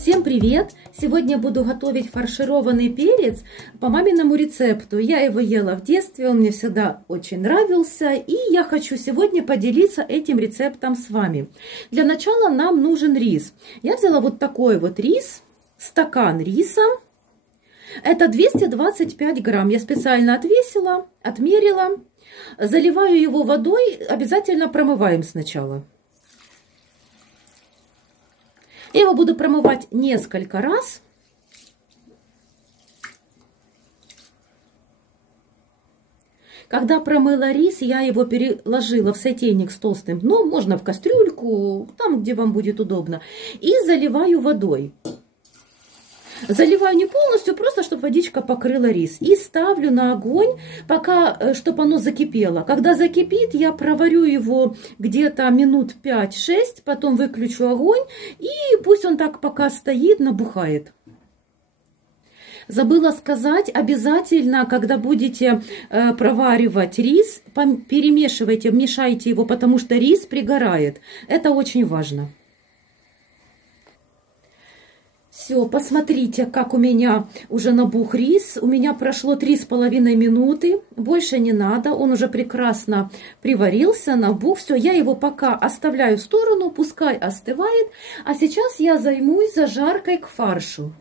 Всем привет! Сегодня буду готовить фаршированный перец по маминому рецепту. Я его ела в детстве, он мне всегда очень нравился. И я хочу сегодня поделиться этим рецептом с вами. Для начала нам нужен рис. Я взяла вот такой вот рис, стакан риса. Это 225 грамм. Я специально отвесила, отмерила. Заливаю его водой, обязательно промываем сначала. Я его буду промывать несколько раз. Когда промыла рис, я его переложила в сотейник с толстым дном, можно в кастрюльку, там, где вам будет удобно, и заливаю водой. Заливаю не полностью, просто чтобы водичка покрыла рис. И ставлю на огонь, пока, чтобы оно закипело. Когда закипит, я проварю его где-то минут 5-6, потом выключу огонь. И пусть он так пока стоит, набухает. Забыла сказать, обязательно, когда будете проваривать рис, перемешивайте, мешайте его, потому что рис пригорает. Это очень важно. Все, посмотрите, как у меня уже набух рис. У меня прошло 3,5 минуты. Больше не надо. Он уже прекрасно приварился, набух. Все, я его пока оставляю в сторону, пускай остывает. А сейчас я займусь зажаркой к фаршу.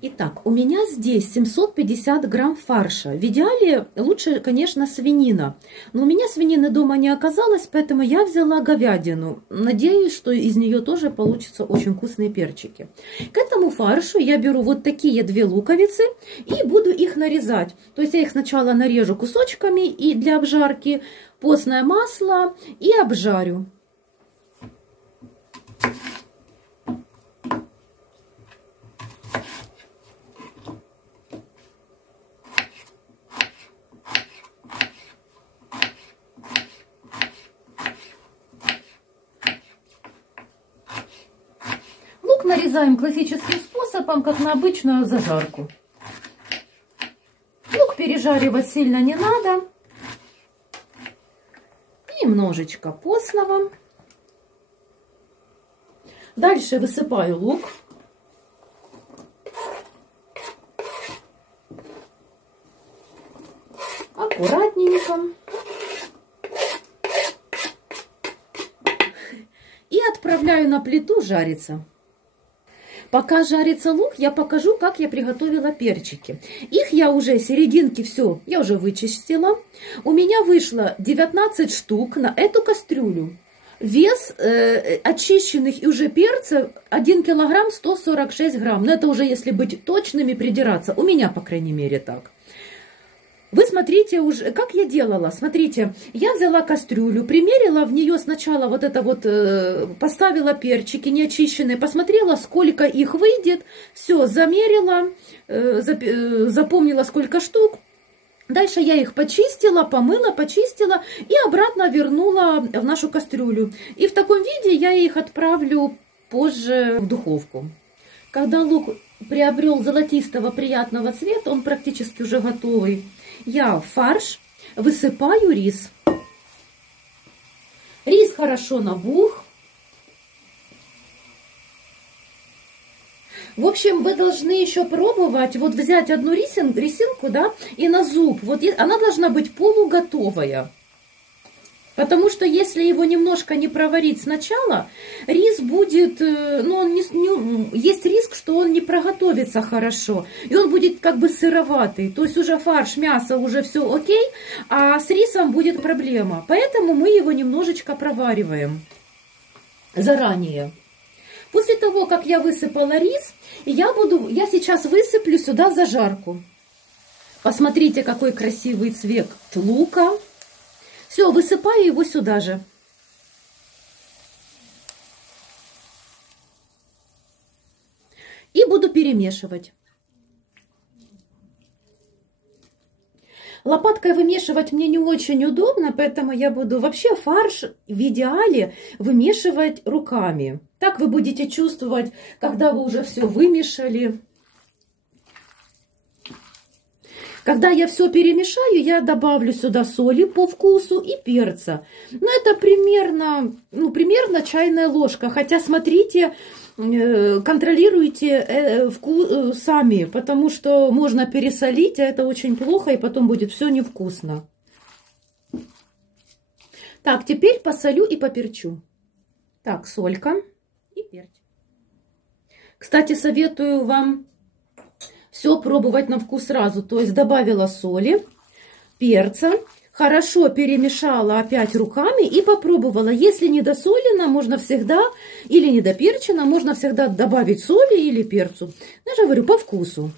Итак, у меня здесь 750 грамм фарша. В идеале лучше, конечно, свинина. Но у меня свинины дома не оказалось, поэтому я взяла говядину. Надеюсь, что из нее тоже получатся очень вкусные перчики. К этому фаршу я беру вот такие 2 луковицы и буду их нарезать. То есть я их сначала нарежу кусочками и для обжарки, постное масло и обжарю. Нарезаем классическим способом, как на обычную зажарку. Лук пережаривать сильно не надо. Немножечко постного. Дальше высыпаю лук. Аккуратненько. И отправляю на плиту жариться. Пока жарится лук, я покажу, как я приготовила перчики. Их я уже, серединки, все, я уже вычистила. У меня вышло 19 штук на эту кастрюлю. Вес очищенных и уже перцев 1 килограмм 146 грамм. Но это уже если быть точными, придираться. У меня, по крайней мере, так. Вы смотрите уже, как я делала. Смотрите, я взяла кастрюлю, примерила в нее сначала вот это вот, поставила перчики неочищенные, посмотрела, сколько их выйдет. Все, замерила, запомнила, сколько штук. Дальше я их почистила, помыла, почистила и обратно вернула в нашу кастрюлю. И в таком виде я их отправлю позже в духовку. Когда лук приобрел золотистого приятного цвета, он практически уже готовый. Я в фарш высыпаю рис. Рис хорошо набух. В общем, вы должны еще пробовать, вот взять одну рисинку, да, и на зуб. Вот она должна быть полуготовая. Потому что если его немножко не проварить сначала, рис будет, есть риск, что он не проготовится хорошо. И он будет как бы сыроватый. То есть уже фарш, мясо, уже все окей, а с рисом будет проблема. Поэтому мы его немножечко провариваем заранее. После того, как я высыпала рис, я сейчас высыплю сюда зажарку. Посмотрите, какой красивый цвет лука. Все, высыпаю его сюда же. И буду перемешивать. Лопаткой вымешивать мне не очень удобно, поэтому я буду вообще фарш в идеале вымешивать руками. Так вы будете чувствовать, когда вы уже все вымешали. Когда я все перемешаю, я добавлю сюда соли по вкусу и перца. Ну, это примерно чайная ложка. Хотя, смотрите, контролируйте вкус сами, потому что можно пересолить, а это очень плохо, и потом будет все невкусно. Так, теперь посолю и поперчу. Так, солька и перец. Кстати, советую вам все пробовать на вкус сразу. То есть добавила соли, перца, хорошо перемешала опять руками и попробовала. Если недосолено, можно всегда, или недоперчено, можно всегда добавить соли или перцу. Я же говорю, по вкусу.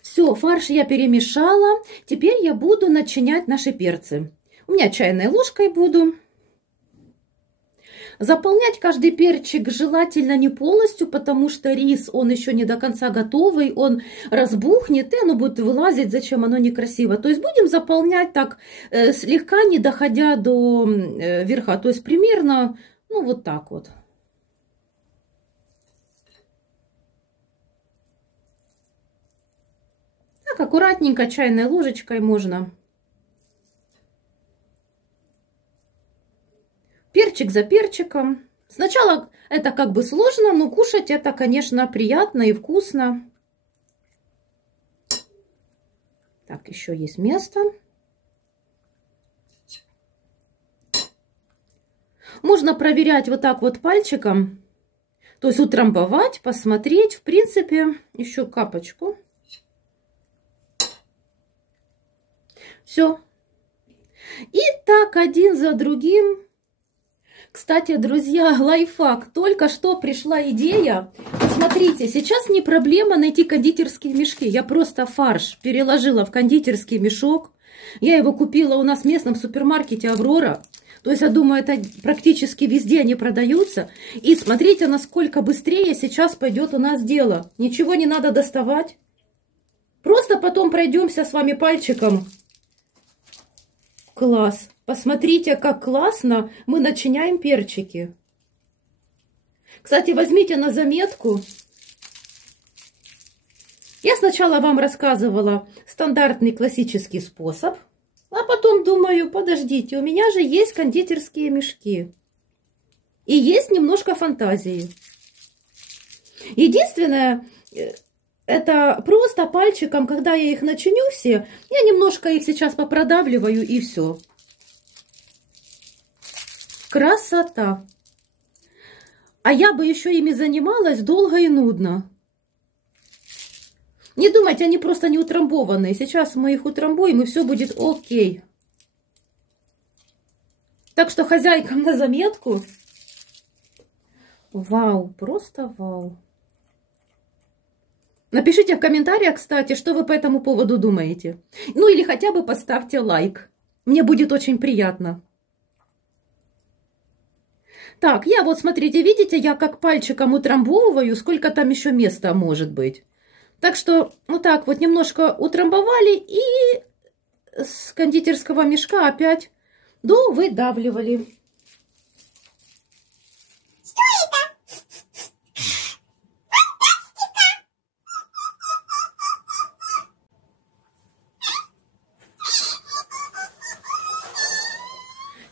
Все, фарш я перемешала. Теперь я буду начинять наши перцы. У меня чайной ложкой буду. Заполнять каждый перчик желательно не полностью, потому что рис, он еще не до конца готовый, он разбухнет, и оно будет вылазить, зачем оно некрасиво. То есть будем заполнять так, слегка не доходя до верха, то есть примерно, ну вот так вот. Так, аккуратненько чайной ложечкой можно. Перчик за перчиком. Сначала это как бы сложно, но кушать это, конечно, приятно и вкусно. Так, еще есть место. Можно проверять вот так вот пальчиком. То есть утрамбовать, посмотреть. В принципе, еще капочку. Все. И так один за другим. Кстати, друзья, лайфхак. Только что пришла идея. Смотрите, сейчас не проблема найти кондитерские мешки. Я просто фарш переложила в кондитерский мешок. Я его купила у нас в местном супермаркете «Аврора». То есть, я думаю, это практически везде они продаются. И смотрите, насколько быстрее сейчас пойдет у нас дело. Ничего не надо доставать. Просто потом пройдемся с вами пальчиком. Класс. Посмотрите, как классно мы начиняем перчики. Кстати, возьмите на заметку. Я сначала вам рассказывала стандартный классический способ. А потом думаю, подождите, у меня же есть кондитерские мешки. И есть немножко фантазии. Единственное, это просто пальчиком, когда я их начиню все, я немножко их сейчас попродавливаю и все. Красота! А я бы еще ими занималась долго и нудно. Не думайте, они просто не утрамбованные. Сейчас мы их утрамбуем, и все будет окей. Так что хозяйкам на заметку. Вау, просто вау. Напишите в комментариях, кстати, что вы по этому поводу думаете. Ну или хотя бы поставьте лайк. Мне будет очень приятно. Так, я вот, смотрите, видите, я как пальчиком утрамбовываю, сколько там еще места может быть. Так что вот так вот немножко утрамбовали и с кондитерского мешка опять довыдавливали. Что это? Фантастика!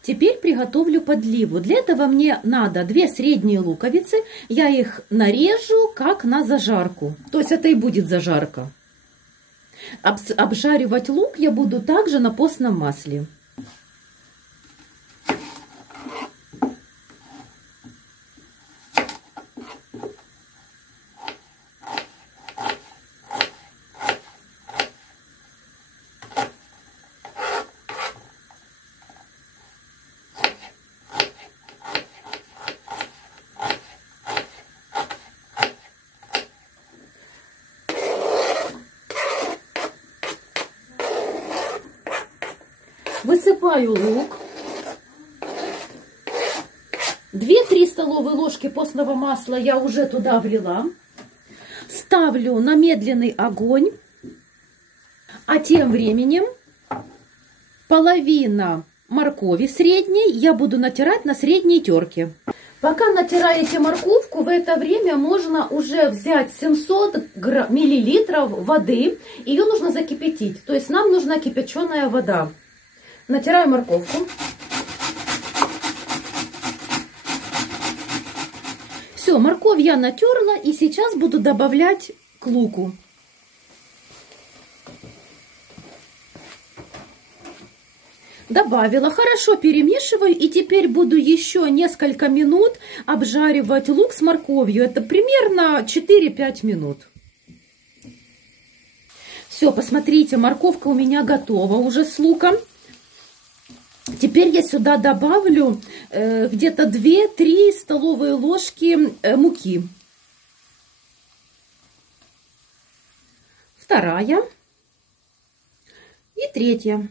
Теперь приготовлю подливу. Для этого мне надо 2 средние луковицы. Я их нарежу как на зажарку. То есть это и будет зажарка. Обжаривать лук я буду также на постном масле. Высыпаю лук. 2-3 столовые ложки постного масла я уже туда влила. Ставлю на медленный огонь. А тем временем половина моркови средней я буду натирать на средней терке. Пока натираете морковку, в это время можно уже взять 700 миллилитров воды. Ее нужно закипятить. То есть нам нужна кипяченая вода. Натираю морковку. Все, морковь я натерла. И сейчас буду добавлять к луку. Добавила, хорошо перемешиваю, и теперь буду еще несколько минут обжаривать лук с морковью. Это примерно 4-5 минут. Все, посмотрите, морковка у меня готова уже с луком. Теперь я сюда добавлю где-то 2-3 столовые ложки муки. Вторая и третья.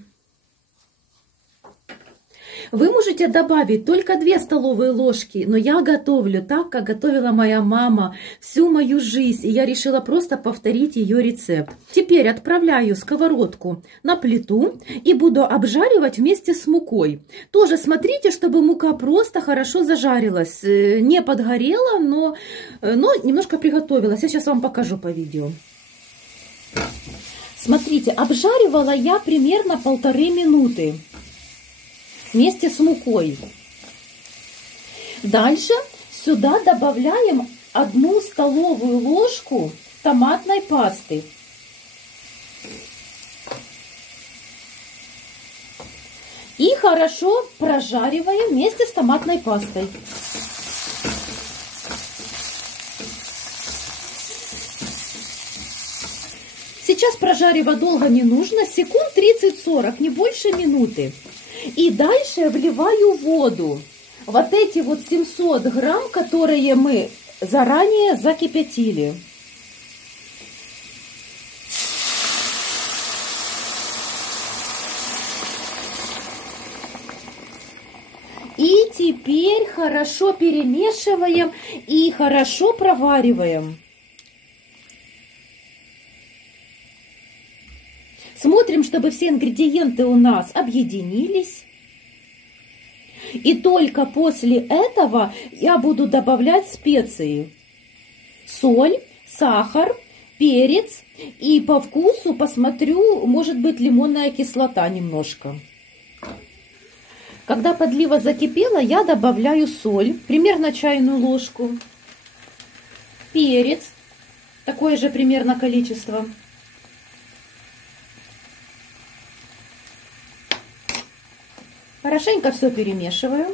Вы можете добавить только 2 столовые ложки, но я готовлю так, как готовила моя мама всю мою жизнь, и я решила просто повторить ее рецепт. Теперь отправляю сковородку на плиту и буду обжаривать вместе с мукой. Тоже смотрите, чтобы мука просто хорошо зажарилась, не подгорела, но немножко приготовилась. Я сейчас вам покажу по видео. Смотрите, обжаривала я примерно 1,5 минуты. Вместе с мукой. Дальше сюда добавляем 1 столовую ложку томатной пасты. И хорошо прожариваем вместе с томатной пастой. Сейчас прожаривать долго не нужно, секунд 30-40, не больше минуты. И дальше вливаю воду. Вот эти вот 700 грамм, которые мы заранее закипятили. И теперь хорошо перемешиваем и хорошо провариваем. Смотрим, чтобы все ингредиенты у нас объединились. И только после этого я буду добавлять специи. Соль, сахар, перец. И по вкусу посмотрю, может быть, лимонная кислота немножко. Когда подлива закипела, я добавляю соль, примерно чайную ложку. Перец, такое же примерно количество. Хорошенько все перемешиваю.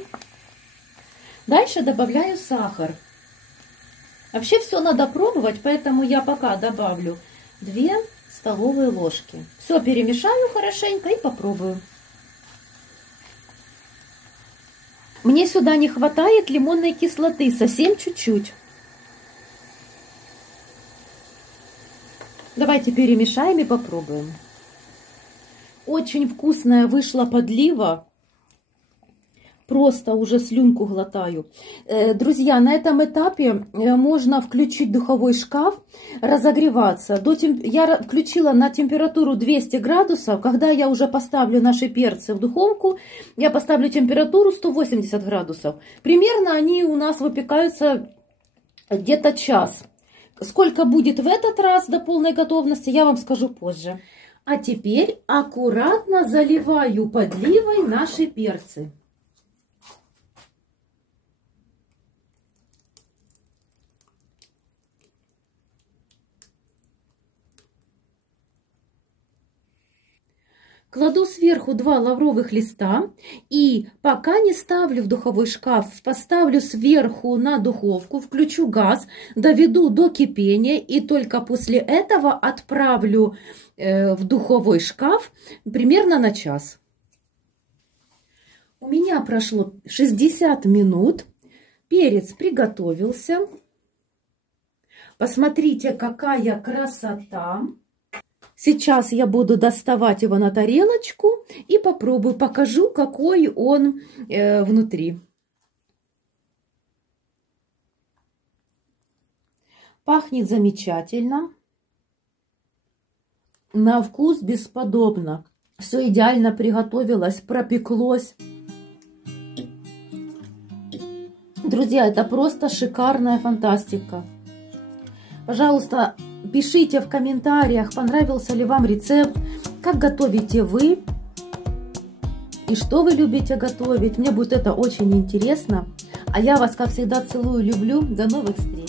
Дальше добавляю сахар. Вообще все надо пробовать, поэтому я пока добавлю 2 столовые ложки. Все перемешаю хорошенько и попробую. Мне сюда не хватает лимонной кислоты, совсем чуть-чуть. Давайте перемешаем и попробуем. Очень вкусная вышла подлива. Просто уже слюнку глотаю. Друзья, на этом этапе можно включить духовой шкаф, разогреваться. Я включила на температуру 200 градусов. Когда я уже поставлю наши перцы в духовку, я поставлю температуру 180 градусов. Примерно они у нас выпекаются где-то час. Сколько будет в этот раз до полной готовности, я вам скажу позже. А теперь аккуратно заливаю подливой наши перцы. Кладу сверху 2 лавровых листа и пока не ставлю в духовой шкаф, поставлю сверху на духовку, включу газ, доведу до кипения и только после этого отправлю в духовой шкаф примерно на час. У меня прошло 60 минут, перец приготовился. Посмотрите, какая красота! Сейчас я буду доставать его на тарелочку и попробую, покажу, какой он внутри. Пахнет замечательно. На вкус бесподобно. Все идеально приготовилось, пропеклось. Друзья, это просто шикарная фантастика. Пожалуйста, пишите в комментариях, понравился ли вам рецепт, как готовите вы и что вы любите готовить. Мне будет это очень интересно. А я вас, как всегда, целую, люблю. До новых встреч!